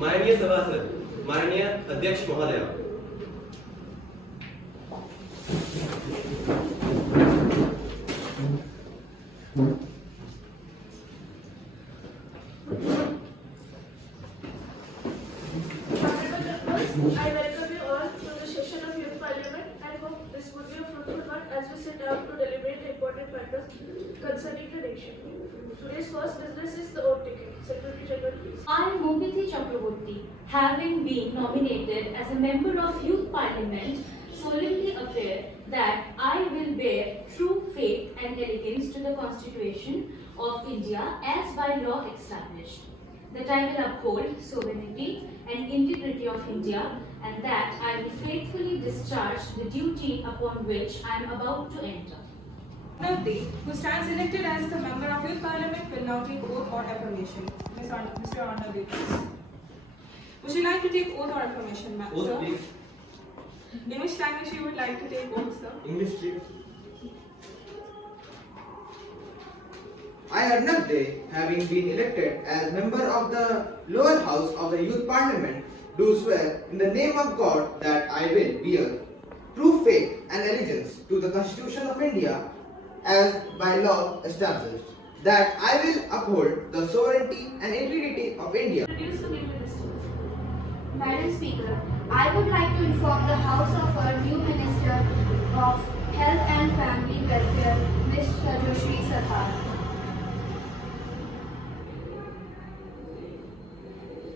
माननीय सभासद, माननीय अध्यक्ष महोदय, I welcome you all to the session of Youth Parliament and hope this would be a fruitful one as we sit down to deliberate important matters concerning the nation. Today's first business is the vote taking. Secretary General, please. I, Mobithi Chakraborty, having been nominated as a member of Youth Parliament, solemnly affirm that I will bear true faith and allegiance to the Constitution of India as by law established, that I will uphold sovereignty and integrity of India, and that I will faithfully discharge the duty upon which I am about to enter. Navdeep, who stands elected as the member of Youth Parliament, will now take oath or affirmation. Mr. Honorable, please. Would you like to take oath or affirmation, ma'am? oath please. In which language you would like to take oath, sir? English please. I, Arnavde, having been elected as member of the lower house of the Youth Parliament, do swear in the name of God that I will bear true faith and allegiance to the Constitution of India as by law established, that I will uphold the sovereignty and integrity of India. Introduce the new minister. Madam Speaker, I would like to inform the House of our new Minister of Health and Family Welfare, Ms. Sarojini Sarkar.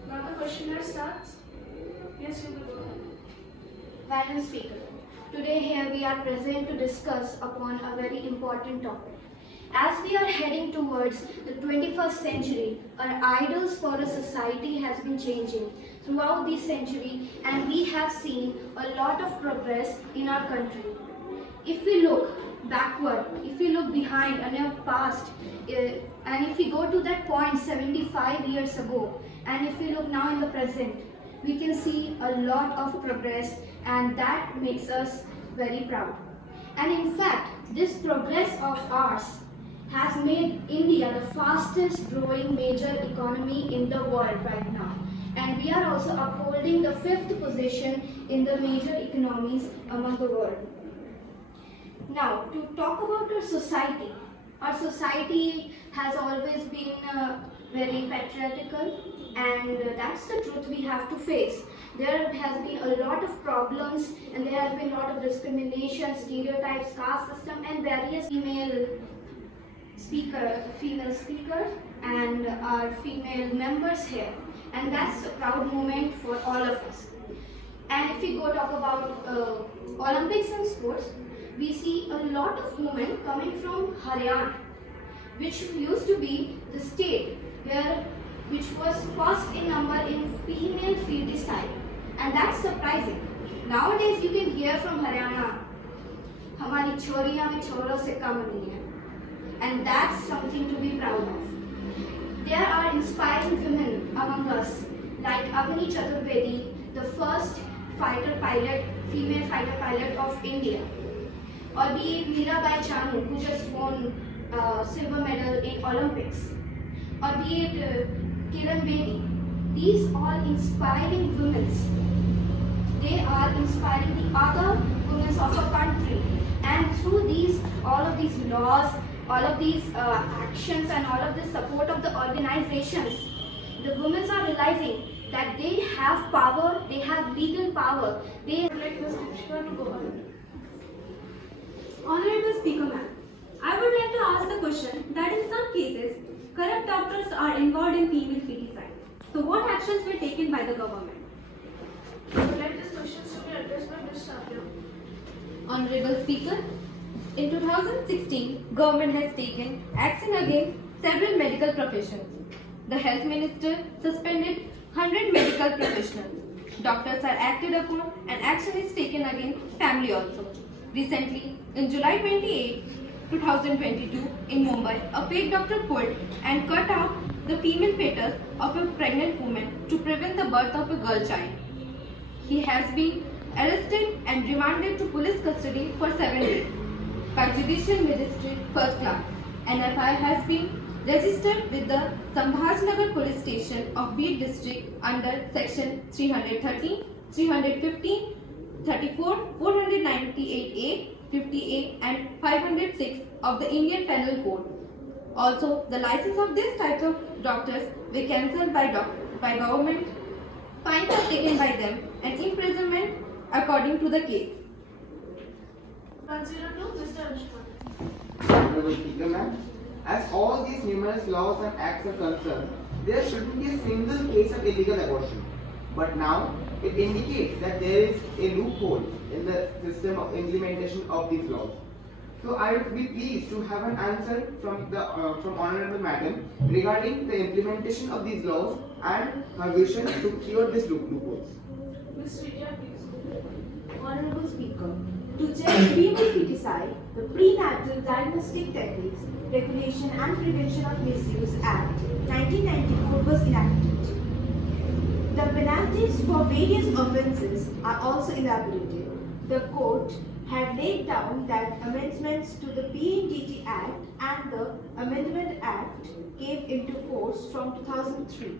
Now the questionnaire starts. Yes, you will go ahead. Madam Speaker, today here we are present to discuss upon a very important topic. As we are heading towards the 21st century, our ideals for a society has been changing throughout this century, and we have seen a lot of progress in our country. If we look backward, if we look behind in our past, and if we go to that point 75 years ago, and if we look now in the present, we can see a lot of progress, and that makes us very proud. And in fact, this progress of ours has made India the fastest growing major economy in the world right now. And we are also upholding the 5th position in the major economies among the world. Now, to talk about our society has always been very patriarchal, and that's the truth we have to face. There has been a lot of problems, and there has been a lot of discrimination, stereotypes, caste system, and various female speakers and our female members here, and that's a proud moment for all of us. And if we go talk about Olympics and sports, we see a lot of women coming from Haryana, which used to be the state which was first in number in female freestyle, and that's surprising. Nowadays you can hear from Haryana, हमारी छोरियां में छोरों से कम नहीं है. And that's something to be proud of. There are inspiring women among us, like Avani Chaturvedi, the first female fighter pilot of India, or be it Mirabai Chanu, who just won silver medal in Olympics, or be it Kiran Bedi. These all inspiring women. They are inspiring the other women of our country, and through all of these laws, all of these actions, and all of the support of the organizations, the women are realizing that they have power, they have legal power. I would like Ms. Deepshika to go ahead. Honorable Speaker Ma'am, I would like to ask the question that in some cases, corrupt doctors are involved in female feticide. So what actions were taken by the government? I would like these questions to be addressed by Ms. Shavya. Honorable Speaker, in 2016, government has taken action against several medical professions. The Health Minister suspended 100 medical professionals. Doctors are acted upon and action is taken against family also. Recently, in July 28, 2022, in Mumbai, a fake doctor pulled and cut out the female fetus of a pregnant woman to prevent the birth of a girl child. He has been arrested and remanded to police custody for 7 days by Judicial Magistrate First Class. An FIR has been registered with the Sambhajnagar Police Station of Beed District under Section 313, 315, 34, 498A, 50A and 506 of the Indian Penal Code. Also, the license of this type of doctors were cancelled by government, fines are taken by them and imprisonment according to the case. 102, Mr. Anushka. Honorable Speaker, ma'am, as all these numerous laws and acts are concerned, there shouldn't be a single case of illegal abortion. But now, it indicates that there is a loophole in the system of implementation of these laws. So I would be pleased to have an answer from Honorable Madam regarding the implementation of these laws and her vision to cure these loopholes. Ms. Vidya, please. Honorable Speaker, to check female feticide, the Prenatal Diagnostic Techniques, Regulation and Prevention of Misuse Act 1994 was enacted. The penalties for various offences are also elaborated. The court had laid down that amendments to the PNDT Act and the Amendment Act came into force from 2003.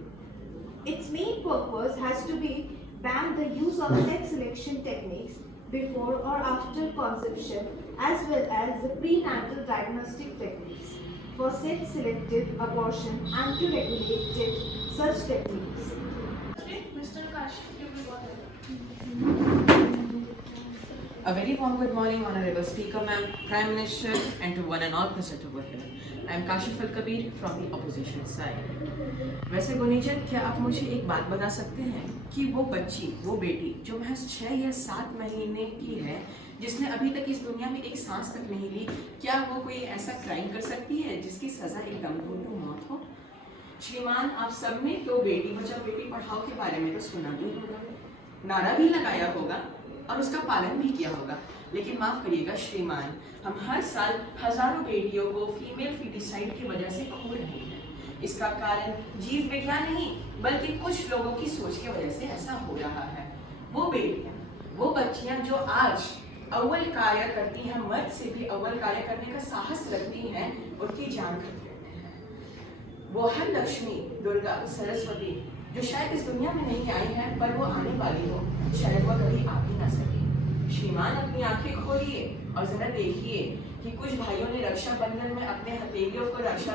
Its main purpose has to be ban the use of sex selection techniques before or after conception as well as the prenatal diagnostic techniques for sex selective abortion and to regulate such techniques. Mr. Kashif, you will go ahead. A very warm good morning, Honorable Speaker, Ma'am, Prime Minister, and to one and all present over here. I am Kashif Al-Kabir from the opposition side. वैसे गुनीजन, क्या आप मुझे एक बात बता सकते हैं कि वो बच्ची, वो बेटी जो महज 6 या 7 महीने की है, जिसने अभी तक इस दुनिया में एक सांस तक नहीं ली, क्या वो कोई ऐसा क्राइम कर सकती है जिसकी सजा एकदम घोटू मौत हो? श्रीमान, आप सबने तो बेटी बचाओ बेटी पढ़ाओ के बारे में तो सुना भी होगा, नारा भी लगाया होगा और उसका पालन भी किया होगा, लेकिन माफ करिएगा श्रीमान, हम हर साल हजारों बेटियों को फीमेल फीटिसाइड की वजह से खो रहे हैं। इसका कारण जीव विज्ञान नहीं बल्कि कुछ लोगों की सोच की वजह से ऐसा हो रहा है। वो बेटियां, वो बच्चियां जो आज अव्वल कार्य करती हैं, मर्द से भी अव्वल कार्य करने का साहस रखती हैं, उनकी जान खतरे में है। वो हर लक्ष्मी, दुर्गा, सरस्वती जो शायद इस दुनिया में नहीं आई है पर वो आने वाली हो, शायद वो कभी आ भी ना सके। श्रीमान, अपनी आंखें खोलिए और जरा देखिए कि कुछ भाइयों ने रक्षा बंधन में अपने हथेलियों को रक्षा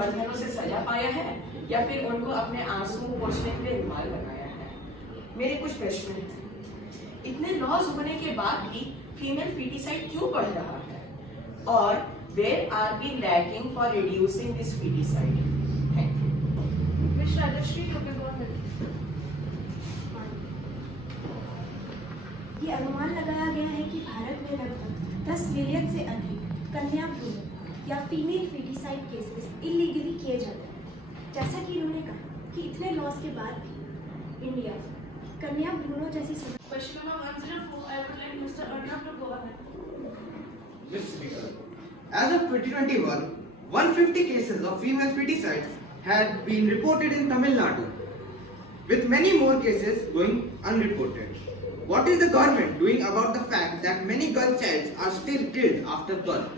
बंधनों से सजा पाया है या फिर उनको अपने आंसू पोंछने के लिए रुमाल बनाया है। मेरे कुछ प्रश्न हैं। इतने लॉज होने के बाद भी फीमेल फीटिसाइड क्यों बढ़ रहा है? और where are we lacking for reducing this feticide? Thank you. Ms. Rajashri, you will go ahead. ये अनुमान लगाया गया है कि भारत में लगभग 10 मिलियन से अधिक कन्या भ्रूण या फीमेल फीटिसाइड केसेस इलीगली किए जाते हैं। जैसा कि उन्होंने कहा कि इतने लॉस के बाद भी इंडिया कन्या भ्रूणों जैसी Question number 104, I would like Mr. Arnab to go ahead. Mr. Speaker, as of 2021, 150 cases of female feticides had been reported in Tamil Nadu, with many more cases going unreported. What is the government doing about the fact that many girl childs are still killed after birth?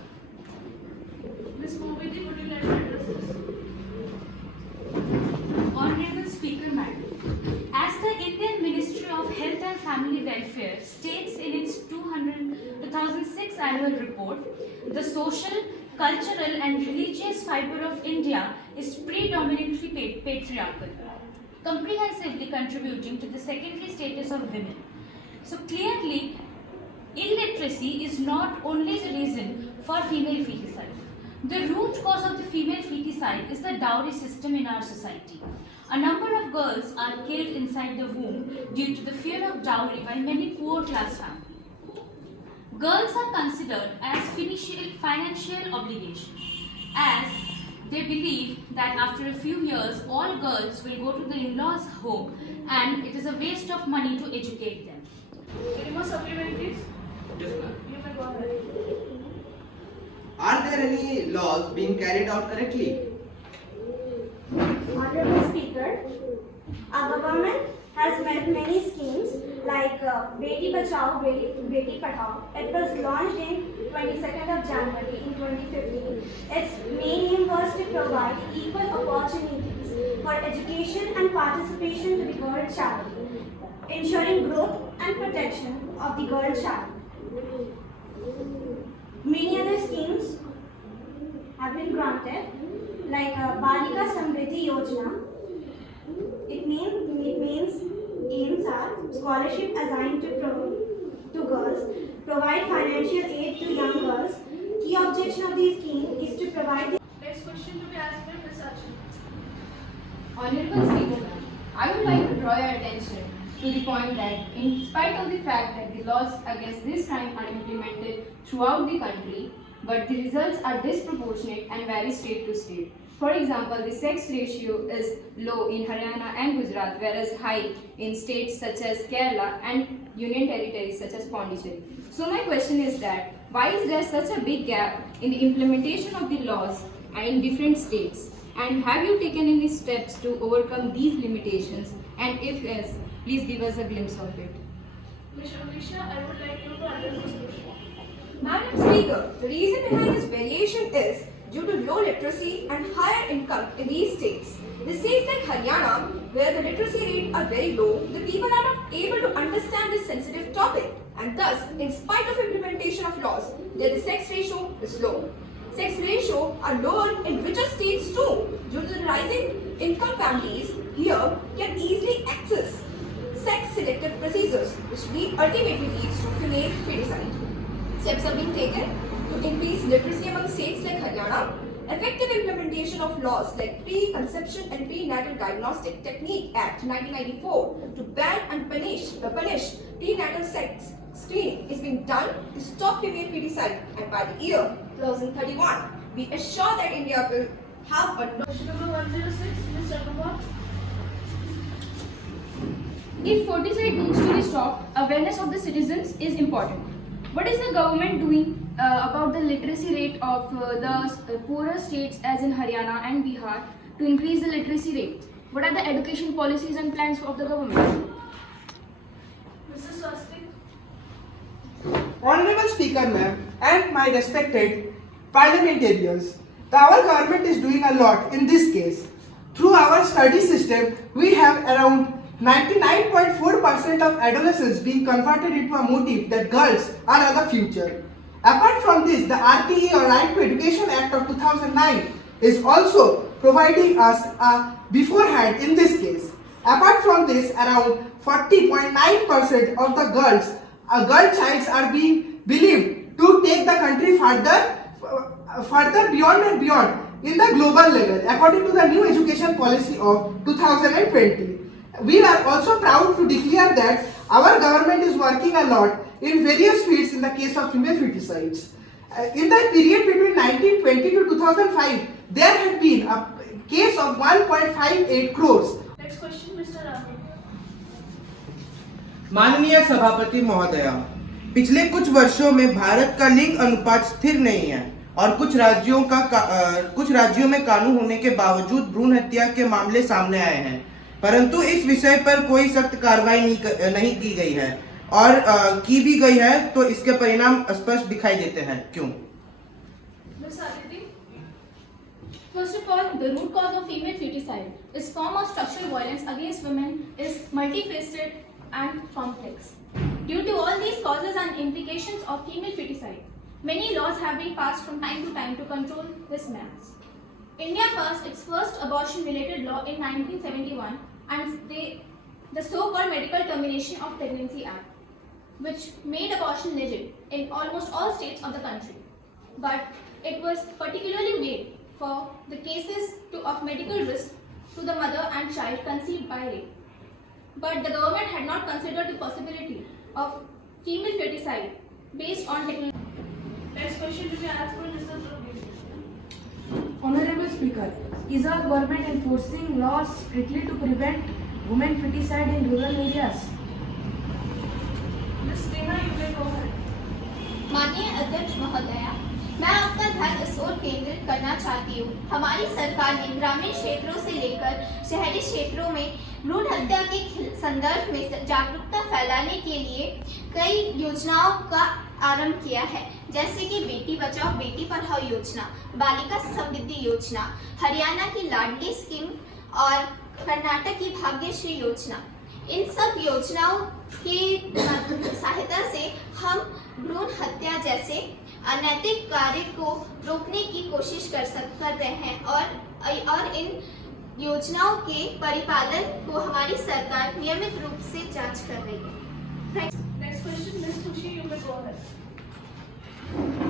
Ms. Moviti, would you like to address this? Honorable Speaker, Madam, as the Indian Ministry of Health and Family Welfare states in its 2006 annual report, the social, cultural and religious fiber of India is predominantly patriarchal, comprehensively contributing to the secondary status of women. So clearly, illiteracy is not only the reason for female feticide. The root cause of the female feticide is the dowry system in our society. A number of girls are killed inside the womb due to the fear of dowry by many poor class families. Girls are considered as financial obligation, as they believe that after a few years all girls will go to the in-laws' home and it is a waste of money to educate them. Any more supplementaries? Yes, ma'am. You may go ahead. Are there any laws being carried out correctly? Honorable Speaker, our government has met many schemes like Beti Bachao, Beti Padhao. It was launched in 22nd of January in 2015. Its main aim was to provide equal opportunities for education and participation to the girl child, ensuring growth and protection of the girl child. Many other schemes have been granted, like Balika Samriddhi Yojana. It means aims are scholarship assigned to girls, provide financial aid to young girls. Key objection of the scheme is to provide the Next question to be asked by Ms. Archana. Honorable Speaker, ma'am, I would like to draw your attention to the point that in spite of the fact that the laws against this crime are implemented throughout the country, but the results are disproportionate and vary state to state. For example, the sex ratio is low in Haryana and Gujarat, whereas high in states such as Kerala and union territories such as Pondicherry. So my question is that, why is there such a big gap in the implementation of the laws in different states? And have you taken any steps to overcome these limitations? And if yes, please give us a glimpse of it. Ms. Amisha, I would like you to address this question. Madam Speaker, the reason behind this variation is due to low literacy and higher income in these states. The states like Haryana, where the literacy rates are very low, the people are not able to understand this sensitive topic, and thus, in spite of implementation of laws, there the sex ratio is low. Sex ratio are lower in richer states too, due to the rising income families here can easily access sex-selective procedures, which ultimately leads to female feticide. Steps are being taken to increase literacy among states like Haryana, effective implementation of laws like Pre-Conception and Prenatal Diagnostic Technique Act 1994 to ban and punish prenatal sex screening is being done to stop female feticide, and by the year 2031, we assure that India will have a Question number 106, Ms. Chandrabal. If foeticide needs to be stopped, awareness of the citizens is important. What is the government doing about the literacy rate of the poorer states as in Haryana and Bihar to increase the literacy rate? What are the education policies and plans of the government? Mrs. Swastik. Honorable Speaker, ma'am, and my respected parliamentarians, our government is doing a lot in this case. Through our study system, we have around 99.4% of adolescents being converted into a motive that girls are the future. Apart from this, the RTE or Right to Education Act of 2009 is also providing us a beforehand in this case. Apart from this, around 40.9% of the girl childs are being believed to take the country further beyond and beyond in the global level, according to the new education policy of 2020. We are also proud to declare that our government is working a lot in various fields in the case of female feticides. In the period between 1920 to 2005, there had been a case of 1.58 crores. Next question, Mr. Rahul. माननीय सभापति महोदया, पिछले कुछ वर्षों में भारत का लिंग अनुपात स्थिर नहीं है और कुछ राज्यों में कानून होने के बावजूद भ्रूण हत्या के मामले सामने आए हैं, परंतु इस विषय पर कोई सख्त कार्रवाई नहीं की गई है और की भी गई है तो इसके परिणाम स्पष्ट दिखाई देते हैं। क्यों? Ms. Aditi. First of all, the root cause of female feticide is form of structural violence against women is multifaceted and complex. Due to all these causes and implications of female feticide, many laws have been passed from time to time to control this menace. India passed its first abortion-related law in 1971 and the so-called Medical Termination of Pregnancy Act, which made abortion legal in almost all states of the country. But it was particularly made for the cases of medical risk to the mother and child conceived by rape. But the government had not considered the possibility of female feticide based on technology. Next question to be asked by Mr. Dhruv. Honorable Speaker, is our government enforcing laws strictly to prevent women feticide in rural areas? Ms. Neha, you may go ahead. माननीय अध्यक्ष महोदया, मैं आपका ध्यान इस ओर केंद्रित करना चाहती हूँ। हमारी सरकार ने ग्रामीण क्षेत्रों से लेकर शहरी क्षेत्रों में भ्रूण हत्या के संदर्भ में जागरूकता फैलाने के लिए कई योजनाओं का आरंभ किया है, जैसे कि बेटी बचाओ बेटी पढ़ाओ योजना, बालिका समृद्धि योजना, हरियाणा की लाडली स्कीम और कर्नाटक की भाग्यश्री योजना। इन सब योजनाओं की सहायता से हम भ्रूण हत्या जैसे अनैतिक कार्य को रोकने की कोशिश कर रहे हैं और इन योजनाओं के परिपालन को हमारी सरकार नियमित रूप से जांच कर रही है। Next question, Ms. Khushi, you may go ahead.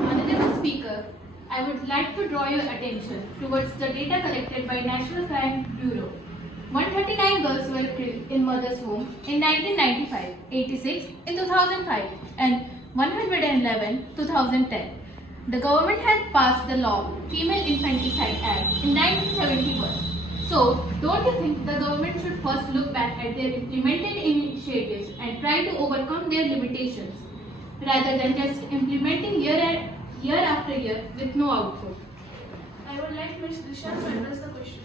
Honorable Speaker, I would like to draw your attention towards the data collected by National Crime Bureau. 139 girls were killed in mother's home in 1995, 86 in 2005 and 111 2010. The government had passed the law Female Infanticide Act in 1971. So, don't you think the government should first look back at their implemented initiatives and try to overcome their limitations, rather than just implementing year after year with no output? I would like Ms. Disha to address the question.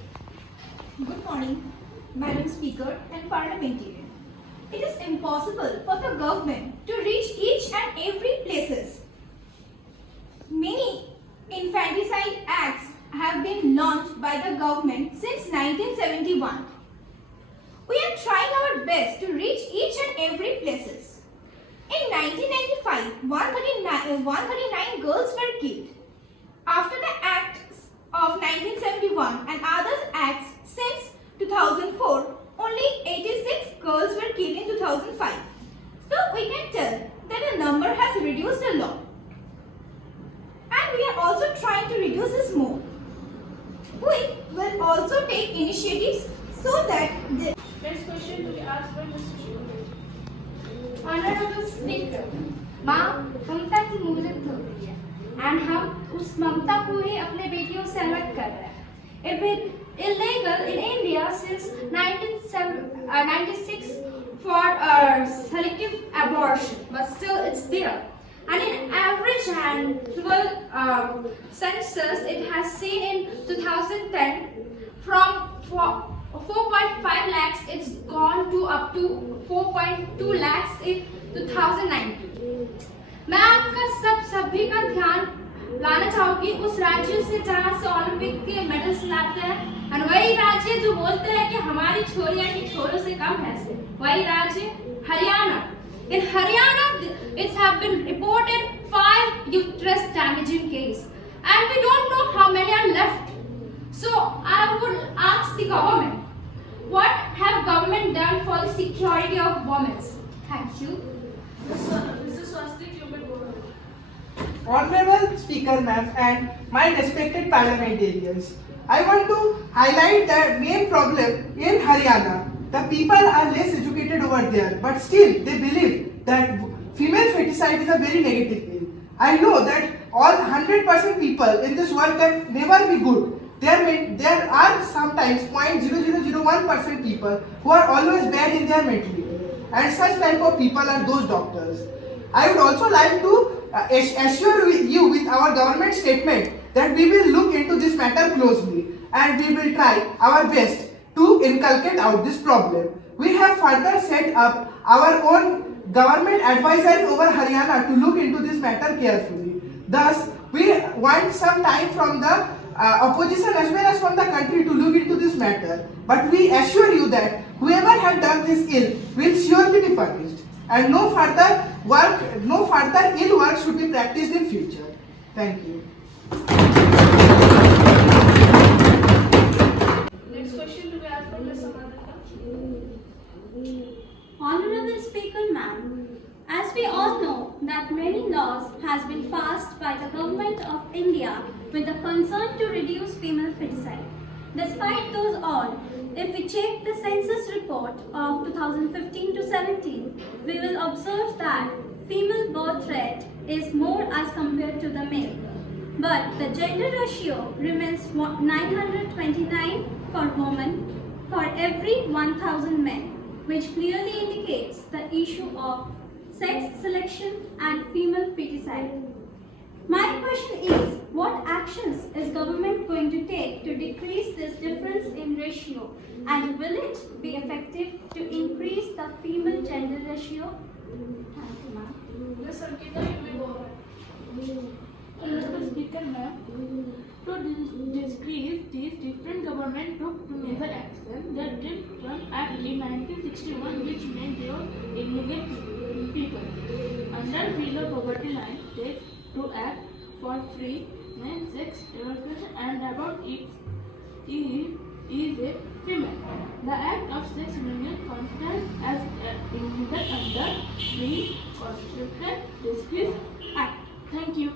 Good morning, Madam Speaker and Parliamentarian. It is impossible for the government to reach each and every places. Many infanticide acts have been launched by the government since 1971. We are trying our best to reach each and every places. In 1995, 139 girls were killed. After the acts of 1971 and other acts since 2004, only 86 girls were killed in 2005. So we can tell that the number has reduced a lot. And we are also trying to reduce this more. We will also take initiatives so that the Next question to be asked by Ms. Khushi. Honorable Speaker, माँ ममता की मूर्त हो गई है and हम उस ममता को ही अपने बेटियों से अलग कर रहे हैं. It's been illegal in India since 1996 for selective abortion, but still it's there. And in average annual census, it has seen in 2010 from 4.5 lakhs, it's gone to up to 4.2 lakhs in 2019. मैं आपका सभी का ध्यान लाना चाहूंगी उस राज्य से जहां से ओलंपिक के मेडल्स लाते हैं और वही राज्य जो बोलते हैं कि हमारी छोरियां की छोरों से कम है, वही राज्य Haryana. In Haryana, it have been reported 5 uterus damaging cases, and we don't know how many are left. So I would ask the government, what have government done for the security of women? Thank you. Mr. Swastik, you may go ahead. Honorable Speaker ma'am and my respected parliamentarians, I want to highlight the main problem in Haryana. The people are less educated over there, but still they believe that female feticide is a very negative thing. I know that all 100% people in this world can never be good. There are sometimes 0.0001% people who are always bad in their mentally, and such type of people are those doctors. I would also like to assure you with our government statement that we will look into this matter closely and we will try our best to inculcate out this problem. We have further set up our own government advisor over Haryana to look into this matter carefully. Thus, we want some time from the opposition as well as from the country to look into this matter. But we assure you that whoever had done this ill will surely be punished, and no further ill work should be practiced in future. Thank you. Next question to be asked by Ms. Samadhika. Honorable Speaker ma'am, as we all know that many laws has been passed by the government of India with the concern to reduce female feticide. Despite those all, if we check the census report of 2015 to 17, we will observe that female birth rate is more as compared to the male. But the gender ratio remains 929 for women for every 1000 men, which clearly indicates the issue of sex selection and female feticide. My question is, what actions is government going to take to decrease this difference in ratio, and will it be effective to increase the female gender ratio? Thank you, ma'am. Ms. Sankita, you may go ahead. Honorable Speaker, ma'am, to decrease these, different government took to measure action that did from Act in 1961, which made those immigrant people under below poverty line take to act for free men sex education and about its is a female. The act of sex union considered as immigrant under free constitution discreet act. Thank you.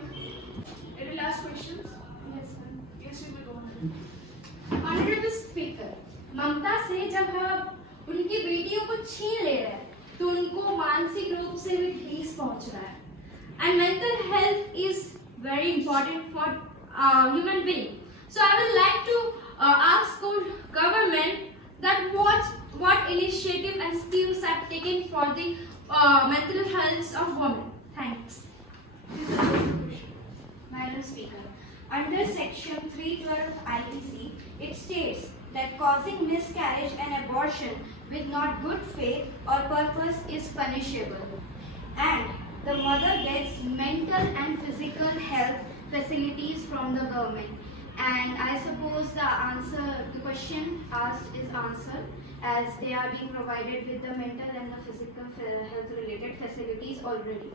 Any last questions? Yes, ma'am. Yes, you may go ahead. Honorable Speaker, ममता से जब हम उनकी बेटियों को छीन ले रहे हैं तो उनको मानसिक रूप से भी ठेस पहुंच रहा है and mental health is very important for human being. So I would like to ask our government that what initiative and steps are taken for the mental health of women. Thanks. Madam Speaker, under Section 312 IPC, it states that causing miscarriage and abortion with not good faith or purpose is punishable, and the mother gets mental and physical health facilities from the government. And I suppose the question asked is answered, as they are being provided with the mental and the physical health related facilities already.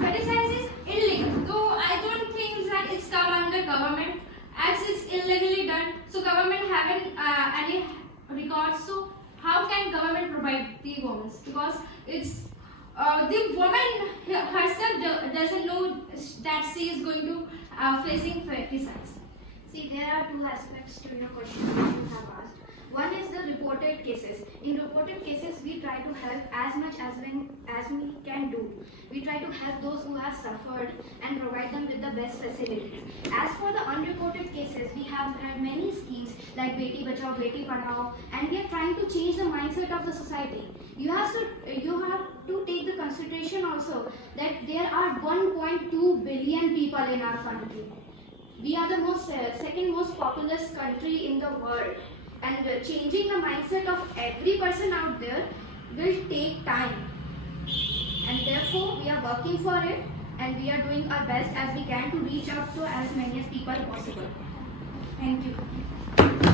Feticide is illegal, though I don't think that it's come under government as it's illegally done. So government haven't any records. So how can government provide the women? Because it's the woman herself doesn't know that she is going to facing feticide. See, there are two aspects to your question that you have asked. One is the reported cases. In reported cases, we try to help as much as we can do. We try to help those who have suffered and provide them with the best facilities. As for the unreported cases, we have had many schemes like Beti Bachao, Beti Padhao, and we are trying to change the mindset of the society. You have to take the consideration also that there are 1.2 billion people in our country. We are the second most populous country in the world. And changing the mindset of every person out there will take time. And therefore, we are working for it and we are doing our best as we can to reach out to as many as people possible. Thank you.